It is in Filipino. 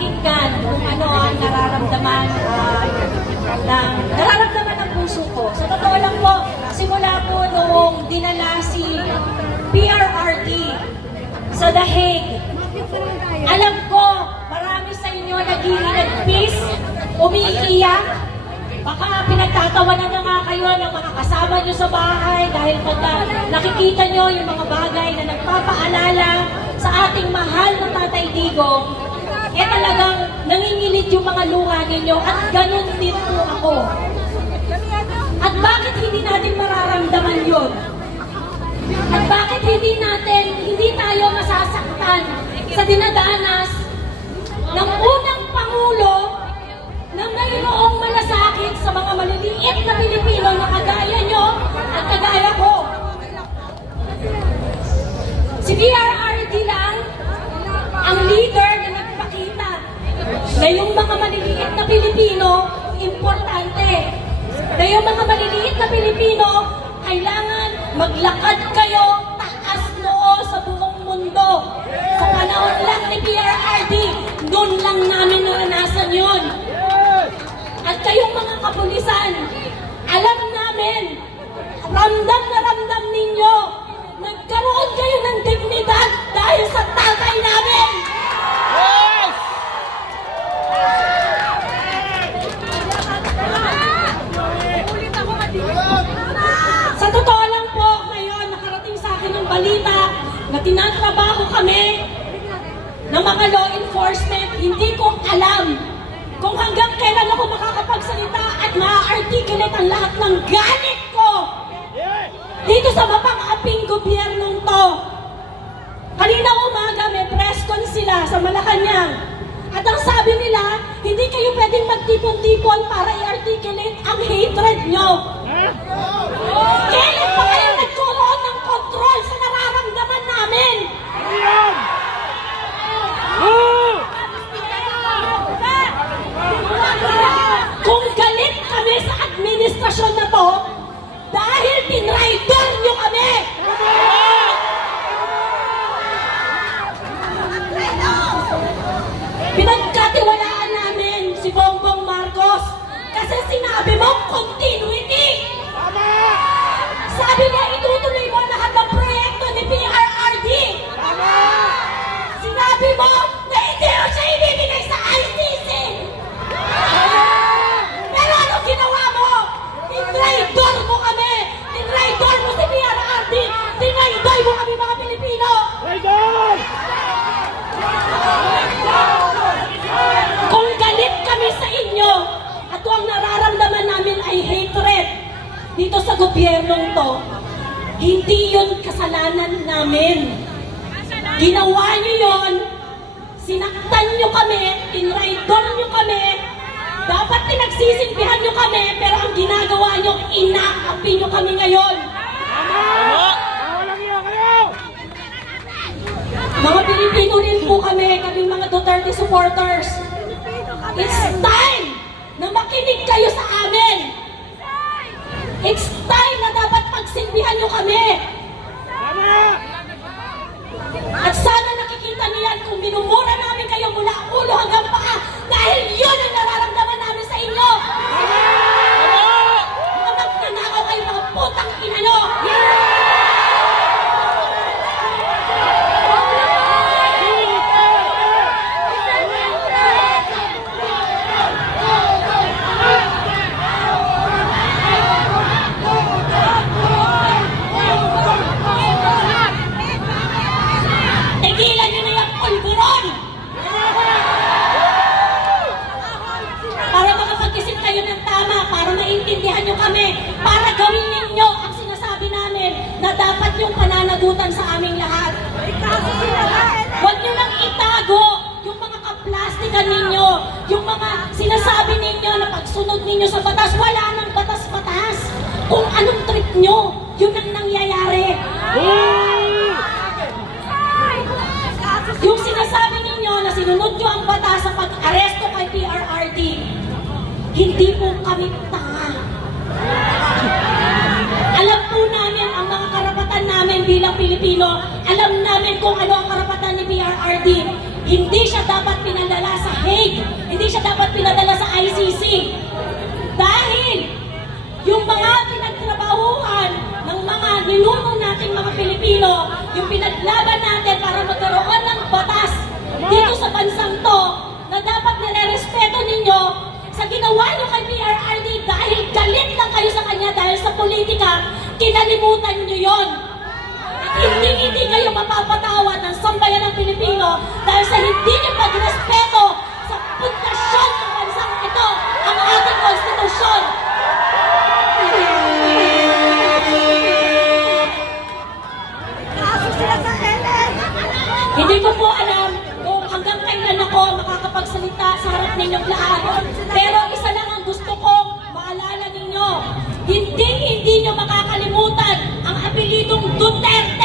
mapakinggan kung ano ang nararamdaman ah, ng nararamdaman ng puso ko. Sa totoo lang po, simula po noong dinala si PRRD sa The Hague, alam ko, marami sa inyo naghihinagpis, umiiyak, baka pinagtatawanan na nga kayo ng mga kasama nyo sa bahay dahil pagka nakikita nyo yung mga bagay na nagpapaalala sa ating mahal na Tatay Digong, eh talagang nangingilit yung mga luha ninyo at ganun din po ako. At bakit hindi natin mararamdaman yun? At bakit hindi natin, hindi tayo masasaktan sa dinadanas ng unang Pangulo na mayroong malasakit sa mga maliliit na Pilipino na kagaya nyo at kagaya ko. Si BRRD maliliit na Pilipino, importante. Yung mga maliliit na Pilipino, kailangan maglakad kayo taas noo sa buong mundo. Sa panahon lang ni PRRD, doon lang namin naranasan yun. At kayong mga kapulisan, alam namin, ramdam na ramdam ninyo, nagkaroon kayo ng dignidad dahil sa tatay namin. Sa totoo lang po, ngayon nakarating sa akin ang balita na tinatrabaho kami ng mga law enforcement. Hindi ko alam kung hanggang kailan ako makakapagsalita at ma-articulate ang lahat ng galit ko dito sa mapang-aping gobyernong to. Kanina umaga may press sila sa Malacanang. At ang sabi nila, hindi kayo pwedeng magtipon-tipon para i-articulate ang hatred nyo. Pinagkatiwalaan namin si Bongbong Marcos kasi sinabi mo continuity! Sabi mo, itutuloy mo lahat ng proyekto ni PRRD! Sinabi mo na hindi mo siya ibibigay sa ICC! Pero ano ginawa mo? Tinraidor mo kami! Tinraidor mo si PRRD! Tinraidor mo kami mga Pilipino! Kung dito sa gobyernong to, hindi yun kasalanan namin. Ginawa niyo yon, sinaktan niyo kami, tinraidor niyo kami, dapat pinagsisilbihan niyo kami, pero ang ginagawa niyo, inaapi niyo kami ngayon. Mga Pilipino rin po kami, kaming mga Duterte supporters. It's time na makinig kayo sa amin. It's time na dapat pagsilbihan nyo kami. At sana nakikita niyo yan kung minumura namin kayo mula ulo hanggang paa dahil yun ang nararamdaman namin sa inyo. Mga magnanakaw kayo mga putang ina nyo. Tigilan nyo na yung pulburon! Para makapag-isip kayo ng tama, para maintindihan nyo kami, para gawin ninyo ang sinasabi namin na dapat yung pananagutan sa aming lahat. Huwag nyo nang itago yung mga kaplastikan ninyo, yung mga sinasabi ninyo na pagsunod ninyo sa batas, wala nang batas-batas. Kung anong trip nyo, yun ang nangyayari. Yung sinasabi ninyo na sinunod nyo ang batas sa pag-aresto kay PRRD, hindi po kami Pilipino, alam namin kung ano ang karapatan ni PRRD. Hindi siya dapat pinadala sa Hague. Hindi siya dapat pinadala sa ICC. Dahil yung mga pinagtrabahuhan ng mga ninuno nating mga Pilipino, yung pinaglaban natin para magkaroon ng batas dito sa bansang to, na dapat nire-respeto ninyo sa ginawa nyo kay PRRD dahil galit lang kayo sa kanya dahil sa politika, kinalimutan nyo yon. Hindi hindi kayo mapapatawad ng sambayan ng Pilipino dahil sa hindi nyo pagrespeto sa pundasyon ng bansang ito, ang ating konstitusyon. Hindi ko po alam kung hanggang kailan ako makakapagsalita sa harap ninyong lahat. Pero isa lang ang gusto kong maalala ninyo. Hindi, hindi nyo makakalimutan ang apelidong Duterte